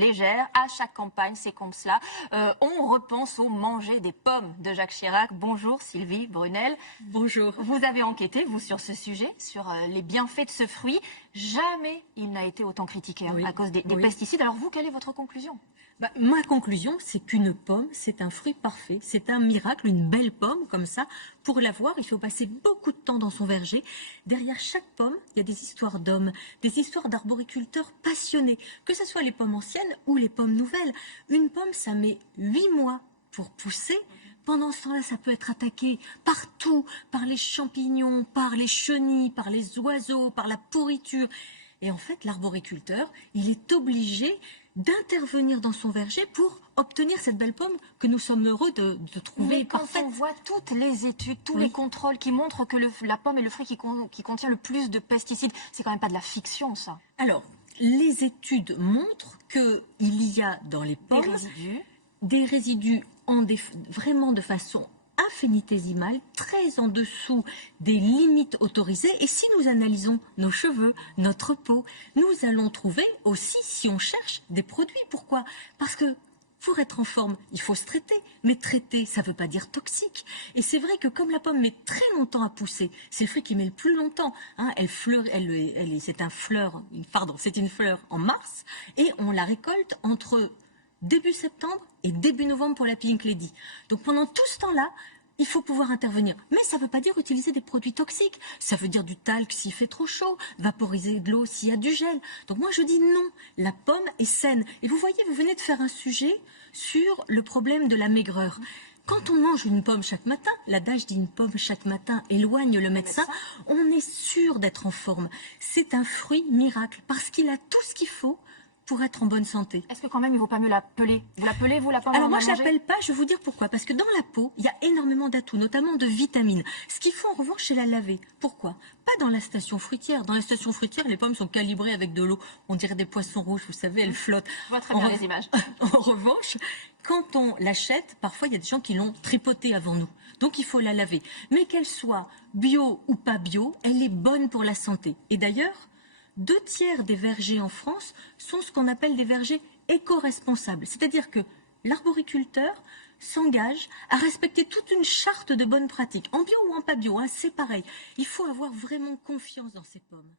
légère. À chaque campagne, c'est comme cela. On repense au manger des pommes de Jacques Chirac. Bonjour Sylvie Brunel. Bonjour. Vous avez enquêté, vous, sur ce sujet, sur les bienfaits de ce fruit. Jamais il n'a été autant critiqué à cause des pesticides. Alors vous, quelle est votre conclusion ? Ma conclusion, c'est qu'une pomme, c'est un fruit parfait. C'est un miracle, une belle pomme comme ça. Pour l'avoir, il faut passer beaucoup de temps dans son verger. Derrière chaque pomme, il y a des histoires d'hommes, des histoires d'arboriculteurs passionnés. Que ce soit les pommes anciennes ou les pommes nouvelles. Une pomme, ça met 8 mois pour pousser. Pendant ce temps-là, ça peut être attaqué partout, par les champignons, par les chenilles, par les oiseaux, par la pourriture. Et en fait, l'arboriculteur, il est obligé d'intervenir dans son verger pour obtenir cette belle pomme que nous sommes heureux de trouver. Mais quand on voit toutes les études, tous les contrôles qui montrent que la pomme est le fruit qui contient le plus de pesticides, c'est quand même pas de la fiction, ça. Alors, les études montrent qu'il y a dans les pommes des résidus vraiment de façon infinitésimale, très en dessous des limites autorisées. Et si nous analysons nos cheveux, notre peau, nous allons trouver aussi, si on cherche, des produits. Pourquoi ? Parce que pour être en forme, il faut se traiter. Mais traiter, ça ne veut pas dire toxique. Et c'est vrai que comme la pomme met très longtemps à pousser, c'est le fruit qui met le plus longtemps. C'est une fleur en mars et on la récolte entre début septembre et début novembre pour la Pink Lady. Donc pendant tout ce temps-là, il faut pouvoir intervenir. Mais ça ne veut pas dire utiliser des produits toxiques. Ça veut dire du talc s'il fait trop chaud, vaporiser de l'eau s'il y a du gel. Donc moi je dis non, la pomme est saine. Et vous voyez, vous venez de faire un sujet sur le problème de la maigreur. Quand on mange une pomme chaque matin, l'adage dit une pomme chaque matin éloigne le médecin, on est sûr d'être en forme. C'est un fruit miracle parce qu'il a tout ce qu'il faut pour être en bonne santé. Est-ce que quand même il ne vaut pas mieux la peler ? Vous la pelez, vous, la pomme ? Alors moi je ne l'appelle pas, je vais vous dire pourquoi. Parce que dans la peau, il y a énormément d'atouts, notamment de vitamines. Ce qu'il faut en revanche, c'est la laver. Pourquoi ? Pas dans la station fruitière. Dans la station fruitière, les pommes sont calibrées avec de l'eau. On dirait des poissons rouges, vous savez, elles flottent. Je vois très bien les images. En revanche, quand on l'achète, parfois il y a des gens qui l'ont tripotée avant nous. Donc il faut la laver. Mais qu'elle soit bio ou pas bio, elle est bonne pour la santé. Et d'ailleurs, 2/3 des vergers en France sont ce qu'on appelle des vergers éco-responsables. C'est-à-dire que l'arboriculteur s'engage à respecter toute une charte de bonnes pratiques. En bio ou en pas bio, c'est pareil. Il faut avoir vraiment confiance dans ces pommes.